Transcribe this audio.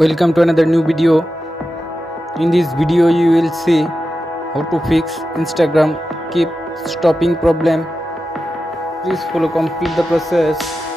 Welcome to another new video. In this video you will see how to fix Instagram keep stopping problem. Please follow complete the process.